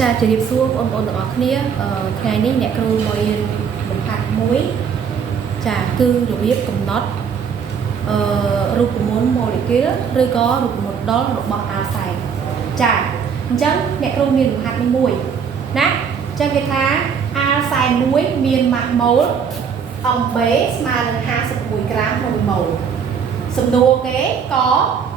ចាជំរាបសួរបងប្អូនទាំងអស់គ្នាថ្ងៃនេះអ្នកគ្រូមករៀនបង្ហាត់មួយចាគឺរបៀបកំណត់រូបមន្ត molecule ឬក៏រូបមន្តដុលរបស់អាសែនចាអញ្ចឹងអ្នកគ្រូមានបង្ហាត់នេះមួយណាអញ្ចឹងគេថាអាសែនមួយមានម៉ាស់ម៉ូលអំបេស្មើនឹង51ក្រាមក្នុង1ម៉ូលសំណួរគេក៏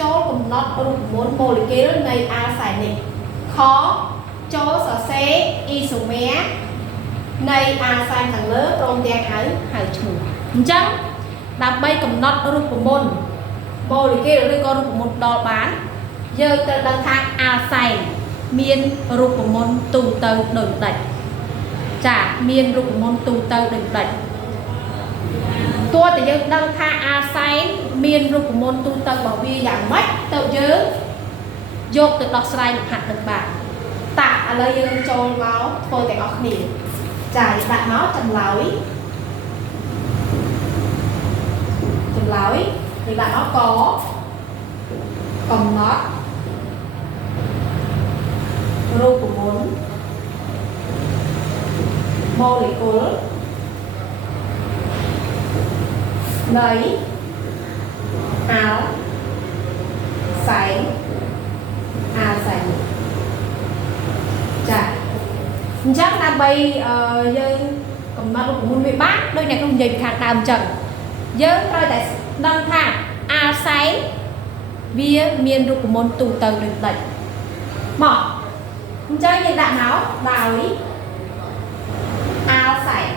ចូលកំណត់រូបមន្ត molecule នៃអាសែននេះខចូលសរសេរអ៊ីសូមែរនៃអាសែនខាងលើព្រមទាំងហៅឈ្មោះអញ្ចឹងដើម្បីកំណត់រូបមន្ត molecule ឬក៏រូបមន្តដល់បានយើងត្រូវដឹងថាអាសែនមានរូបមន្តទូទៅដូចដេចចាមានរូបមន្តទូទៅដូចដេចទោះតែយើងដឹងថាអាសែនមានរូបមន្តទូទៅរបស់វាយ៉ាងម៉េចទៅយើងយកទៅដោះស្រាយលំហាត់នឹងបានតាឥឡូវយើងចូលមកធ្វើទាំងអស់គ្នាចាដាក់មកចម្លើយយើងដាក់មកកកំណត់រូបមន្ត molecule នៃអាល់សែនចាអញ្ចឹងដើម្បីយើងកំណត់រូបមន្តវាបានដូចអ្នកគ្រូនិយាយពីខាងដើមអញ្ចឹងយើងត្រូវតែដឹងថាអាល់សែនវាមានរូបមន្តទូទៅដូចដេចមកអញ្ចឹងយើងដាក់មកដោយអាល់សែន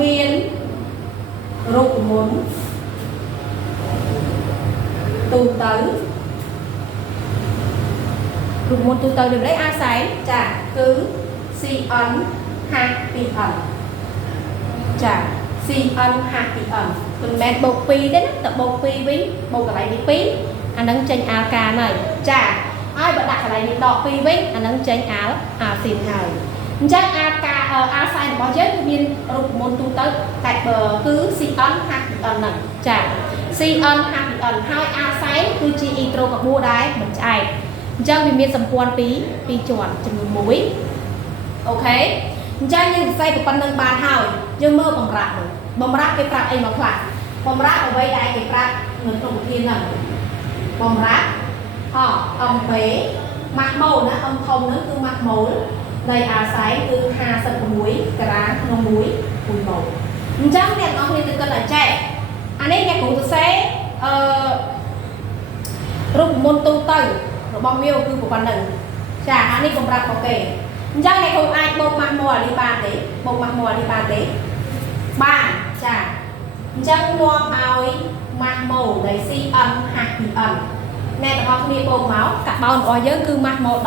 មានរូបមន្តទូទៅដូចនេះអាសែនចាគឺ CN ហាក់ 2N ចា CN ហាក់ 2N មិនមែនបូក2ទេណាតែបូក2វិញបូកកន្លែងនេះ2អានឹងចេញអាលកានហើយចាហើយបើដាក់កន្លែងនេះដក2វិញអានឹងចេញអាស៊ីនហើយអញ្ចឹងអាសែនរបស់យើងគឺមានរូបមន្តទូទៅតែគឺ CN ហាក់ 2N ហ្នឹងចា CN ហាក់ 2N ហើយអាសែនគឺជាអ៊ីត្រូកាបូដែរមិនឆ្អែតអញ្ចឹងវាមានសម្ព័ន្ធពីរជាន់ចំនួន1អូខេអញ្ចឹងយើងសរសេរប៉ុណ្្នឹងបានហើយយើងមើលបំរាក់គេប្រាប់អីមកខ្លះបំរាក់អ្វីដែលគេប្រាប់នៅក្នុងវិធានហ្នឹងបំរាក់អំបេម៉ាស់ម៉ូលណាអំធំហ្នឹងគឺម៉ាស់ម៉ូលនៃអាសែនគឺ56ក្រាមក្នុង1ម៉ូលអញ្ចឹងអ្នកនរគ្នាទៅគិតឲ្យចេះអានេះអ្នកគ្រូសរសេររូបមន្តទូទៅរបស់វាគឺប៉ុណ្ណឹងចាអានេះកម្រិតរបស់គេអញ្ចឹងអ្នកគ្រូអាចបូកម៉ាស់ម៉ូលនេះបានទេបានចាអញ្ចឹងនាំឲ្យម៉ាស់ម៉ូលនៃ CN ហាក់ 2N អ្នកទាំងអស់គ្នាបូកមកកាបូនរបស់យើងគឺម៉ាស់ម៉ូល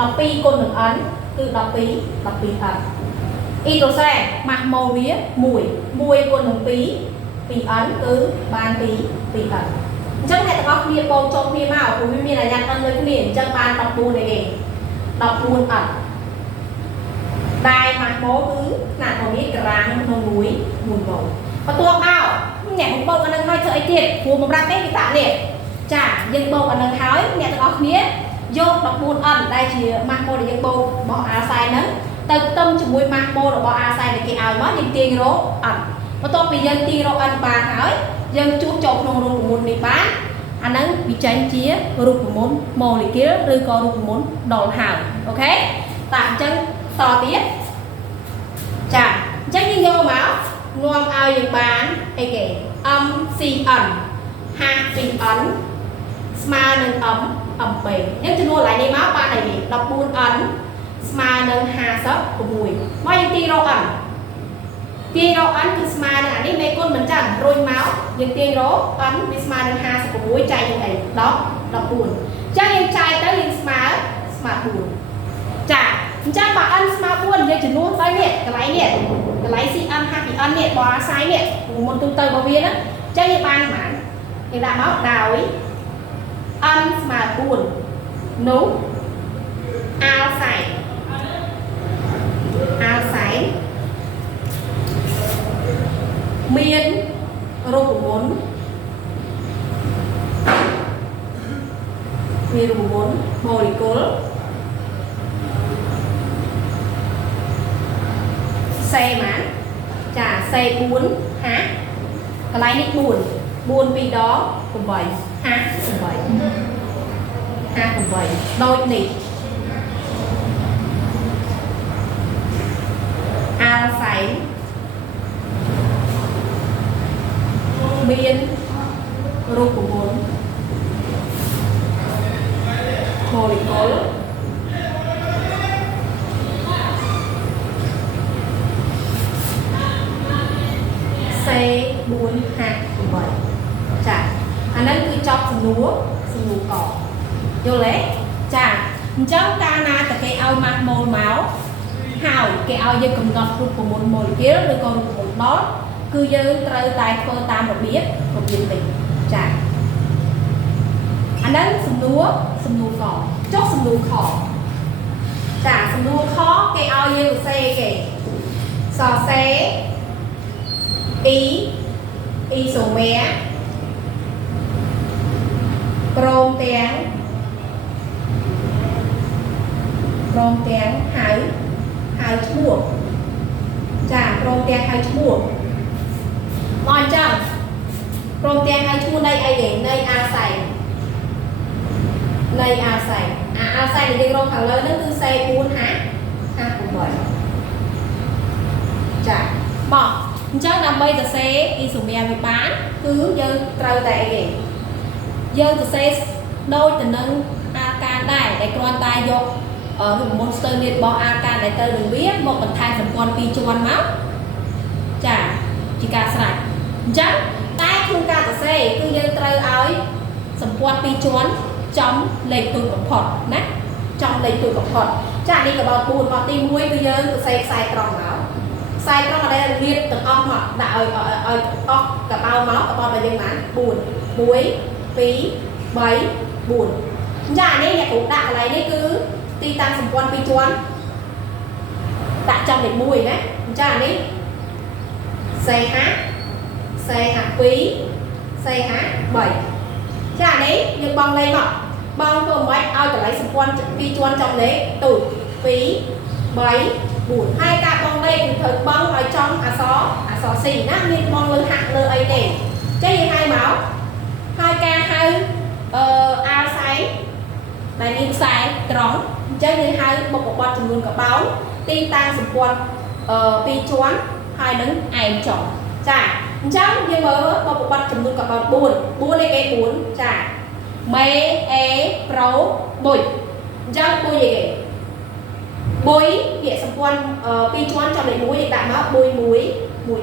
12គុណនឹង n គឺ12n អ៊ីដ្រូសែនម៉ាស់ម៉ូលវា1គុណនឹង2 2n គឺបាន2n អញ្ចឹងអ្នកទាំងអស់គ្នាបូកចូលគ្នាមកព្រោះវាមានអាញាត់ n ដូចគ្នាអញ្ចឹងបាន14ឯគេ14n ដែលម៉ាស់ម៉ូលគឺຂະຫນາດរបស់វាក្រាមក្នុង1ម៉ូលបន្ទាប់មកអ្នកបូកអានឹងហើយធ្វើអីទៀតព្រោះបំរាប់ទេគេតានេះចាយើងបូកអានឹងហើយអ្នកទាំងអស់គ្នាយក 14n ដែលជាម៉ាស់ម៉ូលដែលយើងបូករបស់អាសែនហ្នឹងទៅផ្ទឹមជាមួយម៉ាស់ម៉ូលរបស់អាសែនដែលគេឲ្យមកយើងទាញរក n បន្ទាប់ពីយើងទាញរក n បានហើយយើងជួសចូលក្នុងរូបមន្តនេះបានអាហ្នឹងវាចេញជារូបមន្ត molecule ឬក៏រូបមន្តដុលហើយអូខេតាអញ្ចឹងតទៀតចាអញ្ចឹងយើងយកមកនាំឲ្យយើងបានអីគេ MCN 52n ស្មើនឹងអំបេអញ្ចឹងចំនួនកន្លែងនេះមកបានអីគេ 14n ស្មើនឹង56មកយើងទាញរក n គឺស្មើនឹងអានេះមេគុណមិនចឹងរុញមកយើងទាញរក n វាស្មើនឹង56ចែកនឹងអី14អញ្ចឹងយើងចែកទៅយើងស្មើ4ចាអញ្ចឹងបើ n ស្មើ4យើងចំនួនទៅនេះកន្លែង CN ហាក់ 2n នេះបអាស័យនេះមុនទូទៅរបស់វាណាអញ្ចឹងយើងបានប៉ុន្មានយើងដាក់មកដោយ n ស្មើ4នោះអាល់សែនមានរូបមន្ត មានរូបមន្ត molecule សេម៉ាចាសេ4ហាកន្លែងនេះ4 4 2ដង8ហា8ដូចនេះអាល់ហ្សែនមានរូបមន្ត molecule សេ4ហា8ចាអាហ្នឹងគឺចប់សំណួរកយល់ទេចាអញ្ចឹងកាលណាតែគេឲ្យម៉ាស់ម៉ូលមកហើយគេឲ្យយើងកំណត់រូបមន្ត molecule ឬក៏រូបមន្តដុតគឺយើងត្រូវតែធ្វើតាមរបៀបនេះចាអាហ្នឹងសំណួរកចុះសំណួរខចាសំណួរខគេឲ្យយើងសរសេរគេសរសេរអ៊ីសូមែរព្រមទាំងហៅឈ្មោះចាព្រមទាំងហៅឈ្មោះមកអញ្ចឹងព្រមទាំងហៅឈ្មោះនៃអីគេនៃអាសែនអាសែនដែលយើងរកខាងលើហ្នឹងគឺសេ4ហា8ចាមកអញ្ចឹងដើម្បីសរសេរអ៊ីសូមែរវាបានគឺយើងត្រូវតែអីគេយើងសរសេរដូចទៅនឹងអាការដែរដែលគ្រាន់តែយករូបមន្តស្ទើរនេះរបស់អាការដែលទៅនឹងវាមកបន្ថែមសម្ព័ន្ធ2ជាន់មកចាជាការស្រេចអញ្ចឹងតែក្នុងការសរសេរគឺយើងត្រូវឲ្យសម្ព័ន្ធ2ជាន់ចំលេខទូចបំផុតណាចំលេខទូចបំផុតចានេះក៏បោត4មកទី1គឺយើងសរសេរខ្សែត្រង់មកខ្សែត្រង់ដែលរៀបទាំងអស់មកដាក់ឲ្យអស់កបោមកកបោរបស់យើងបាន4 1 2 3 4ចានេះអ្នកគ្រូដាក់កន្លែងនេះគឺទីតាំងសម្ព័ន្ធ2ជាន់ដាក់ចំលេខ1ណាចានេះសេហា2សេហា3ចានេះយើងបងលេខមកបងធ្វើមិនឲ្យកន្លែងសម្ព័ន្ធ2ជាន់ចំលេខទូច2 3 4ហើយការបងលេខគឺត្រូវបងឲ្យចំអក្សរ C ណាមានបងលើហាក់លើអីទេចេះយើងហៅមកហើយការហៅអាល់សែនដែលមានខ្សែត្រង់អញ្ចឹងយើងហៅបុព្វបត្តិចំនួនកបោនទីតាំងសម្ព័ន្ធ2ជាន់ហើយនឹងឯងចុងចាអញ្ចឹងយើងមើលបុព្វបត្តិចំនួនកបោន4នេះគេ4ចាមេអេប្រូបុយអញ្ចឹងបុយគេបុយពាក្យសម្ព័ន្ធ2ជាន់ចំលេខ1យើងដាក់មកបុយ1ឯង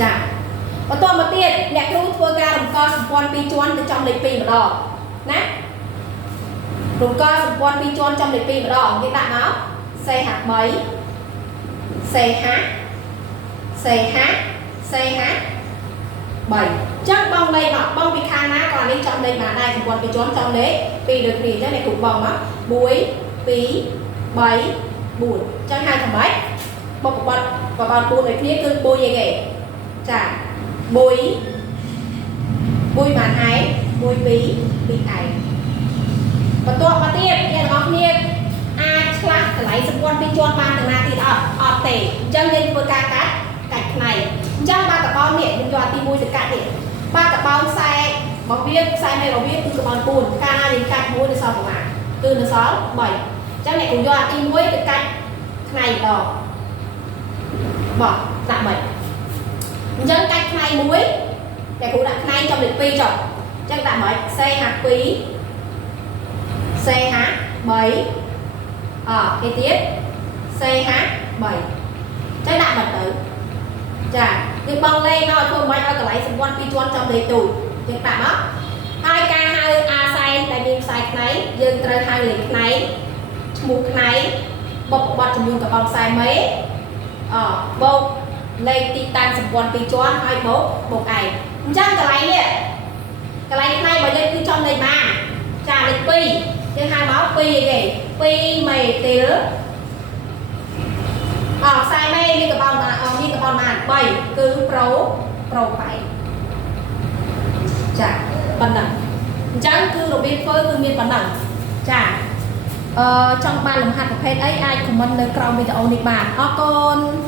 ចាបន្តមកទៀតអ្នកគ្រូធ្វើការរំកល់សម្ព័ន្ធ2ជាន់ទៅចំលេខ2ម្ដងណារំកល់សម្ព័ន្ធ2ជាន់ចំលេខ2ម្ដងយើងដាក់មកសេហា3សេហា3ចឹងបងលេខមកបងពីខាងណាក៏នេះចំលេខបានដែរសម្ព័ន្ធ2ជាន់ចំលេខ2ដូចគ្នាចឹងអ្នកគ្រូបងមក1 2 3 4ចឹងហៅថាម៉េចបុព្វបត្តិ4ដូចគ្នាគឺបុយឯងចាបុយបានឯង1 2 2ឯងបន្ទាប់មកទៀតអ្នកទាំងអស់គ្នាអាចឆ្លាស់កន្លែងសម្ព័ន្ធ2ជាន់បានទាំងណាទៀតអត់ទេអញ្ចឹងយើងធ្វើការកាត់ផ្នែកអញ្ចឹងបានកបោននេះយើងយកទី1ទៅកាត់នេះបានកបោនខ្សែរបស់វាខ្សែនៃរបស់វាគឺកបោន4កាលណាយើងកាត់1នៅសល់ប្រមាណគឺនៅសល់3អញ្ចឹងអ្នកគ្រូយកទី1ទៅកាត់ផ្នែកម្ដងបោះដាក់3អញ្ចឹងកាច់ផ្នែក1តែគ្រូដាក់ផ្នែកចំលេខ2ចុះអញ្ចឹងដាក់មកសេហា2សេហា3គេទៀតសេហា3ចឹងដាក់មកទៅចាគឺបងលេខមកធ្វើមិនឲ្យកន្លែងសម្ព័ន្ធ2ជាន់ចំលេខទូចយើងដាក់មកហើយការហៅអាសែនដែលមានខ្សែខ្នែងយើងត្រូវហៅលេខខ្នែងឈ្មោះខ្នែងបុព្វបត្តិចំនួនកបោនខ្សែមេបូកលេខទីតាំងសម្ព័ន្ធ2ជាន់ហើយបូកឯងអញ្ចឹងកន្លែងនេះកន្លែងផ្នែករបស់យើងគឺចំលេខបានចាលេខ2យើងហៅមក2អីគេ2មេទីលខ្សែមេមានកបោនបានមានកបោនបាន3គឺប្រូប៉ៃចាប៉ុណ្ណឹង chẳng cứ rồi biết phơi cứ miên bản năng chả trong ban làm hạt của pet ấy ai comment nơi trong video này bạn con